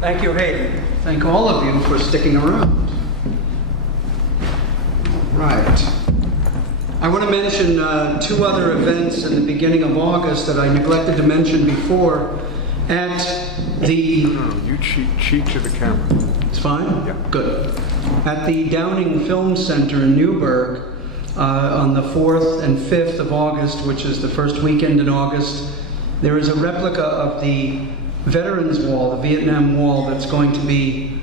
Thank you, Hayden. Thank all of you for sticking around. All right. I want to mention two other events in the beginning of August that I neglected to mention before. At the... No, you cheat to the camera. It's fine? Yeah. Good. At the Downing Film Center in Newburgh, on the 4th and 5th of August, which is the first weekend in August, there is a replica of the Veterans Wall, the Vietnam Wall, that's going to be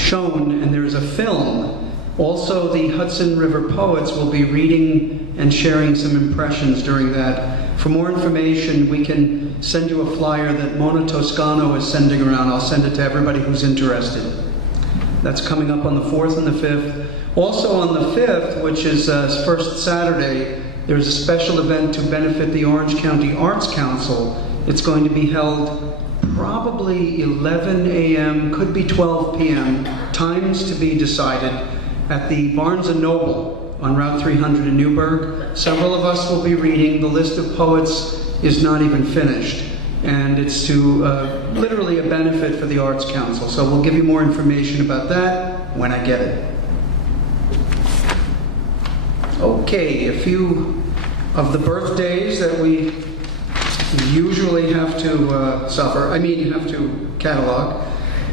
shown, and there is a film. Also, the Hudson River Poets will be reading and sharing some impressions during that. For more information, we can send you a flyer that Mona Toscano is sending around. I'll send it to everybody who's interested. That's coming up on the 4th and the 5th. Also on the 5th, which is first Saturday, there's a special event to benefit the Orange County Arts Council. It's going to be held probably 11 a.m., could be 12 p.m., times to be decided, at the Barnes & Noble on Route 300 in Newburgh. Several of us will be reading. The list of poets is not even finished, and it's to literally a benefit for the Arts Council. So we'll give you more information about that when I get it. Okay, a few of the birthdays that we usually have to have to catalog.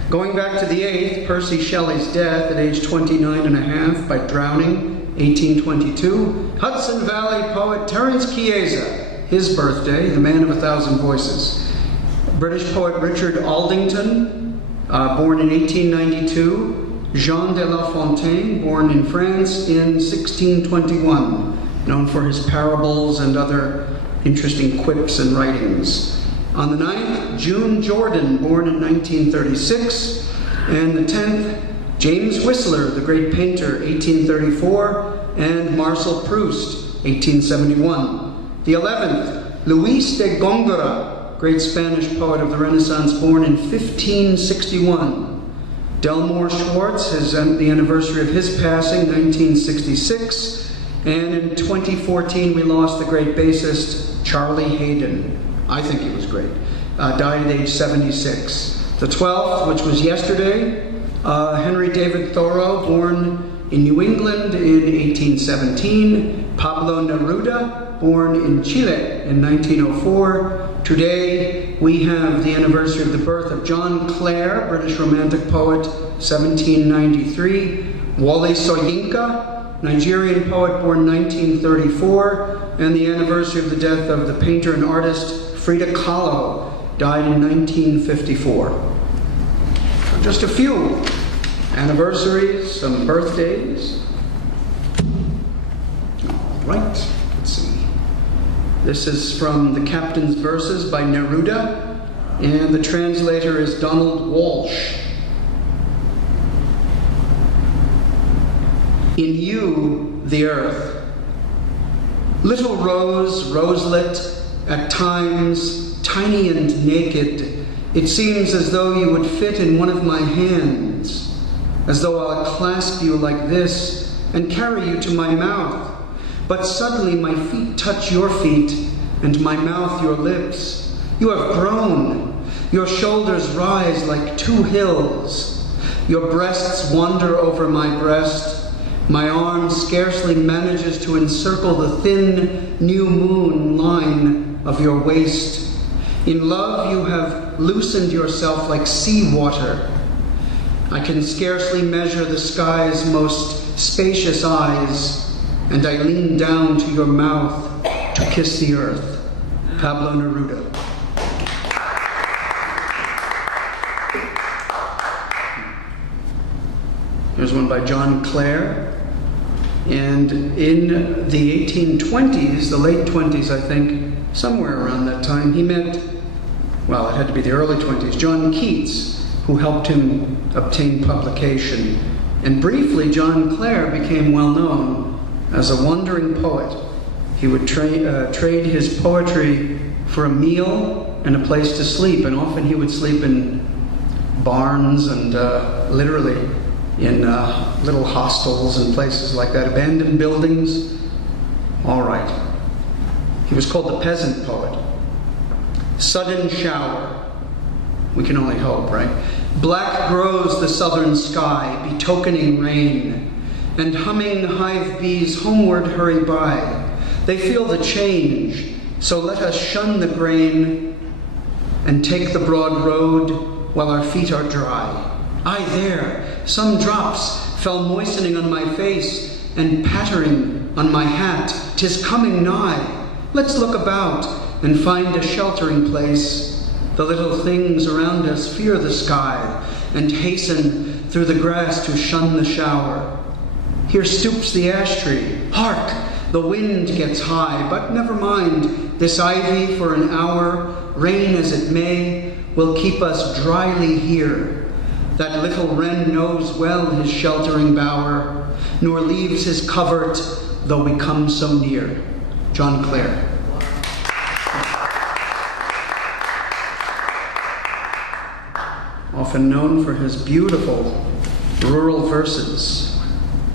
Going back to the 8th, Percy Shelley's death at age 29 and a half by drowning, 1822. Hudson Valley poet Terence Chiesa, his birthday, the man of 1,000 voices. British poet Richard Aldington, born in 1892. Jean de La Fontaine, born in France in 1621, known for his parables and other interesting quips and writings. On the 9th, June Jordan, born in 1936. And the 10th, James Whistler, the great painter, 1834. And Marcel Proust, 1871. The 11th, Luis de Góngora, great Spanish poet of the Renaissance, born in 1561. Delmore Schwartz, the anniversary of his passing, 1966. And in 2014, we lost the great bassist, Charlie Haydn. I think he was great. Died at age 76. The 12th, which was yesterday, Henry David Thoreau, born in New England in 1817. Pablo Neruda, born in Chile in 1904. Today, we have the anniversary of the birth of John Clare, British Romantic poet, 1793. Wole Soyinka, Nigerian poet, born 1934. And the anniversary of the death of the painter and artist Frida Kahlo, died in 1954. So just a few anniversaries, some birthdays. All right, let's see. This is from The Captain's Verses by Neruda, and the translator is Donald Walsh. In you, the earth, little rose, roselet, at times tiny and naked, it seems as though you would fit in one of my hands, as though I'll clasp you like this and carry you to my mouth. But suddenly my feet touch your feet, and my mouth your lips. You have grown. Your shoulders rise like two hills. Your breasts wander over my breast. My arm scarcely manages to encircle the thin new moon line of your waist. In love you have loosened yourself like sea water. I can scarcely measure the sky's most spacious eyes, and I lean down to your mouth to kiss the earth. Pablo Neruda. Here's one by John Clare. And in the 1820s, the late 20s, I think, somewhere around that time, he met, well, it had to be the early 20s, John Keats, who helped him obtain publication. And briefly, John Clare became well known as a wandering poet. He would trade his poetry for a meal and a place to sleep, and often he would sleep in barns and literally in little hostels and places like that, abandoned buildings. All right. He was called the peasant poet. Sudden shower. We can only hope, right? Black grows the southern sky, betokening rain, and humming hive bees homeward hurry by. They feel the change, so let us shun the grain and take the broad road while our feet are dry. Aye, there, some drops fell moistening on my face and pattering on my hat. 'Tis coming nigh. Let's look about and find a sheltering place. The little things around us fear the sky and hasten through the grass to shun the shower. Here stoops the ash tree. Hark! The wind gets high, but never mind. This ivy for an hour, rain as it may, will keep us dryly here. That little wren knows well his sheltering bower, nor leaves his covert, though we come so near. John Clare. Often known for his beautiful rural verses.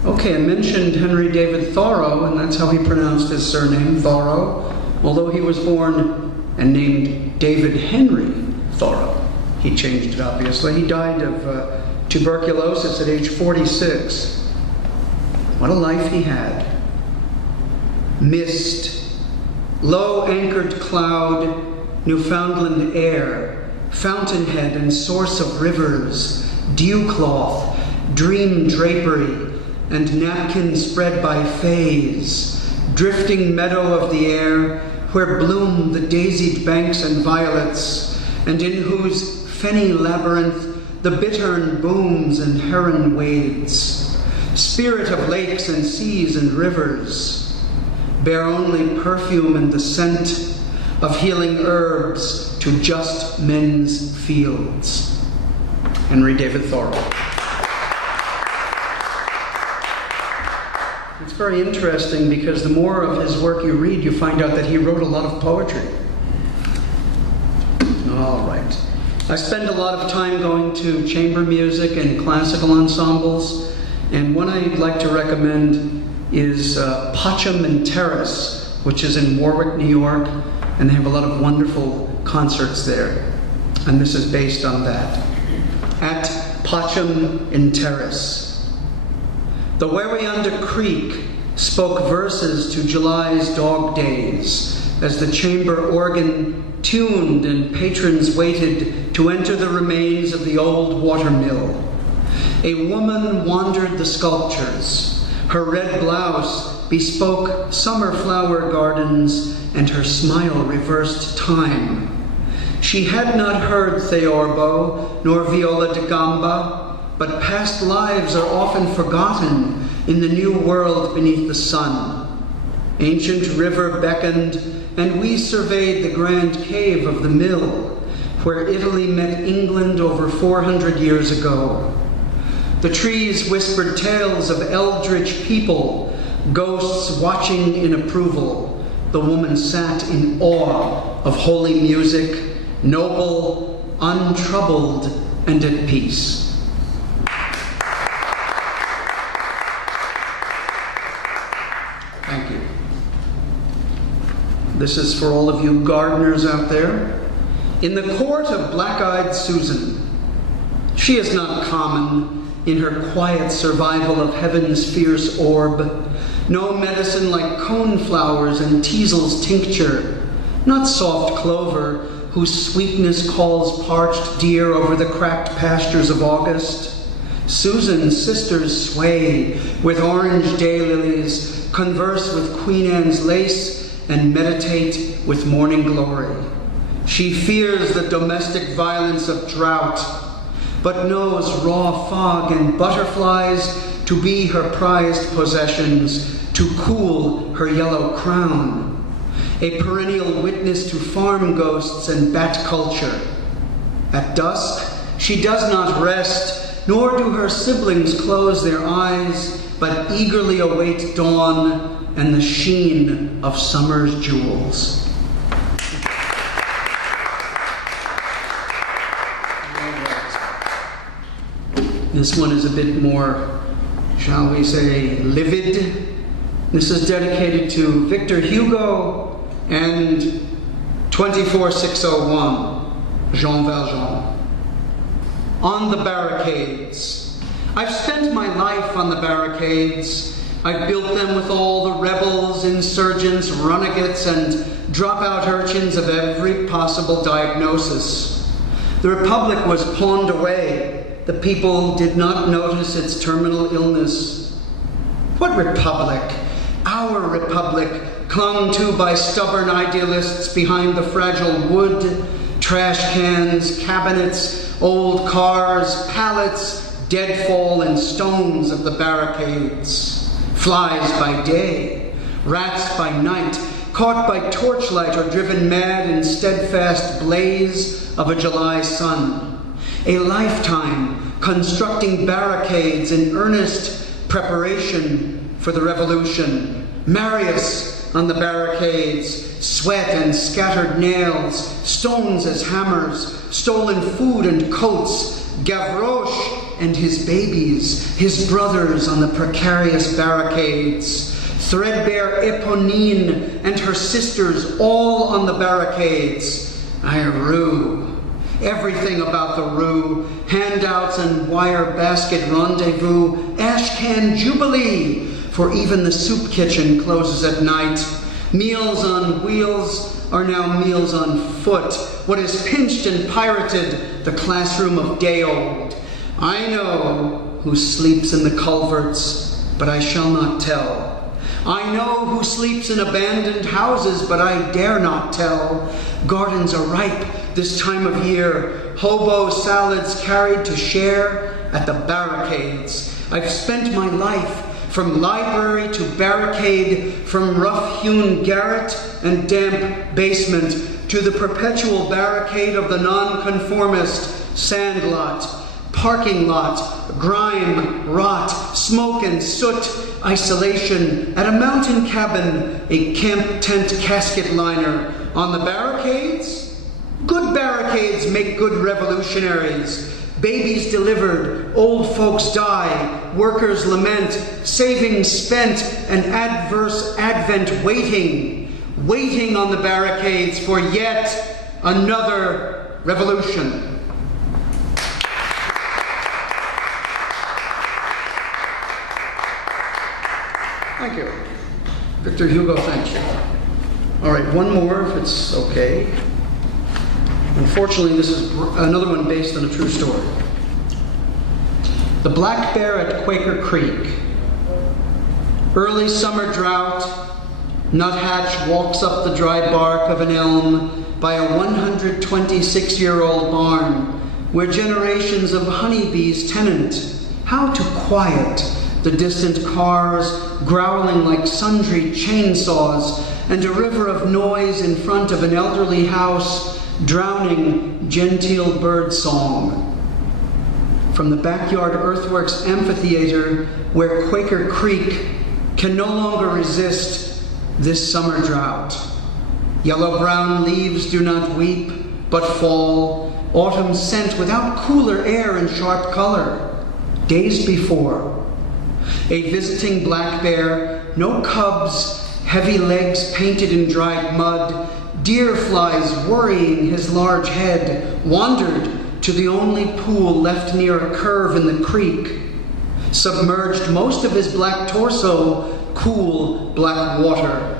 Okay, I mentioned Henry David Thoreau, and that's how he pronounced his surname, Thoreau, although he was born and named David Henry Thoreau. He changed it, obviously. He died of tuberculosis at age 46. What a life he had. Mist, low anchored cloud, Newfoundland air, fountainhead and source of rivers, dew cloth, dream drapery, and napkin spread by fays, drifting meadow of the air, where bloom the daisied banks and violets, and in whose fenny labyrinth the bittern booms and heron wades. Spirit of lakes and seas and rivers, bear only perfume and the scent of healing herbs to just men's fields. Henry David Thoreau. It's very interesting because the more of his work you read, you find out that he wrote a lot of poetry. All right. I spend a lot of time going to chamber music and classical ensembles, and one I'd like to recommend is Pacham and Terrace, which is in Warwick, New York, and they have a lot of wonderful concerts there. And this is based on that. At Pacham and Terrace. The Warianda Creek spoke verses to July's dog days as the chamber organ tuned and patrons waited to enter the remains of the old watermill. A woman wandered the sculptures. Her red blouse bespoke summer flower gardens, and her smile reversed time. She had not heard Theorbo nor Viola da Gamba, but past lives are often forgotten in the new world beneath the sun. Ancient river beckoned, and we surveyed the grand cave of the mill, where Italy met England over 400 years ago. The trees whispered tales of eldritch people, ghosts watching in approval. The woman sat in awe of holy music, noble, untroubled, and at peace. Thank you. This is for all of you gardeners out there. In the court of Black-Eyed Susan, she is not common in her quiet survival of heaven's fierce orb. No medicine like coneflowers and Teasel's tincture, not soft clover whose sweetness calls parched deer over the cracked pastures of August. Susan's sisters sway with orange daylilies, converse with Queen Anne's lace, and meditate with morning glory. She fears the domestic violence of drought, but knows raw fog and butterflies to be her prized possessions, to cool her yellow crown. A perennial witness to farm ghosts and bat culture. At dusk, she does not rest, nor do her siblings close their eyes, but eagerly await dawn and the sheen of summer's jewels. This one is a bit more, shall we say, livid. This is dedicated to Victor Hugo and 24601, Jean Valjean. on the barricades. I've spent my life on the barricades. I've built them with all the rebels, insurgents, runagates, and dropout urchins of every possible diagnosis. The Republic was pawned away. The people did not notice its terminal illness. What Republic? Our Republic, clung to by stubborn idealists behind the fragile wood, trash cans, cabinets, old cars, pallets, deadfall and stones of the barricades. Flies by day, rats by night, caught by torchlight or driven mad in steadfast blaze of a July sun. A lifetime constructing barricades in earnest preparation for the revolution. Marius on the barricades, sweat and scattered nails, stones as hammers, stolen food and coats, Gavroche and his babies, his brothers on the precarious barricades, threadbare Eponine and her sisters all on the barricades. Rue. Everything about the Rue, handouts and wire basket rendezvous, ash can jubilee, for even the soup kitchen closes at night. Meals on wheels are now meals on foot. What is pinched and pirated, the classroom of day old. I know who sleeps in the culverts, but I shall not tell. I know who sleeps in abandoned houses, but I dare not tell. Gardens are ripe this time of year. Hobo salads carried to share at the barricades. I've spent my life from library to barricade, from rough-hewn garret and damp basement to the perpetual barricade of the nonconformist sandlot, parking lot, grime, rot, smoke and soot, isolation, at a mountain cabin, a camp tent casket liner. On the barricades? Good barricades make good revolutionaries. Babies delivered, old folks die, workers lament, savings spent, and adverse advent waiting on the barricades for yet another revolution. Thank you. Victor Hugo, thank you. All right, one more if it's okay. Unfortunately, this is another one based on a true story. The black bear at Quaker Creek. Early summer drought, nuthatch walks up the dry bark of an elm by a 126-year-old barn where generations of honeybees tenant. How to quiet the distant cars growling like sundry chainsaws and a river of noise in front of an elderly house drowning genteel bird song. From the backyard earthworks amphitheater where Quaker Creek can no longer resist this summer drought. Yellow-brown leaves do not weep, but fall, autumn scent without cooler air and sharp color. Days before, a visiting black bear, no cubs, heavy legs painted in dried mud, deer flies worrying his large head, wandered to the only pool left near a curve in the creek, submerged most of his black torso, cool black water.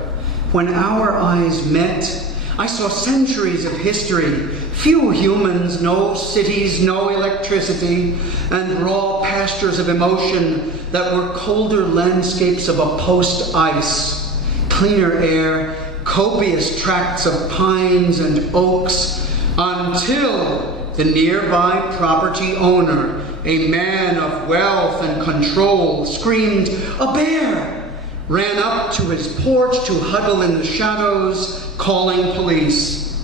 When our eyes met, I saw centuries of history, few humans, no cities, no electricity, and raw pastures of emotion that were colder landscapes of a post-ice, cleaner air, copious tracts of pines and oaks, until the nearby property owner, a man of wealth and control, screamed, "A bear!" ran up to his porch to huddle in the shadows, calling police.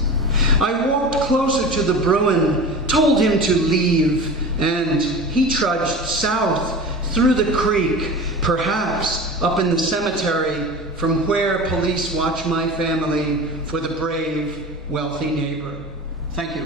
I walked closer to the Bruin, told him to leave, and he trudged south through the creek, perhaps up in the cemetery from where police watch my family for the brave, wealthy neighbor. Thank you.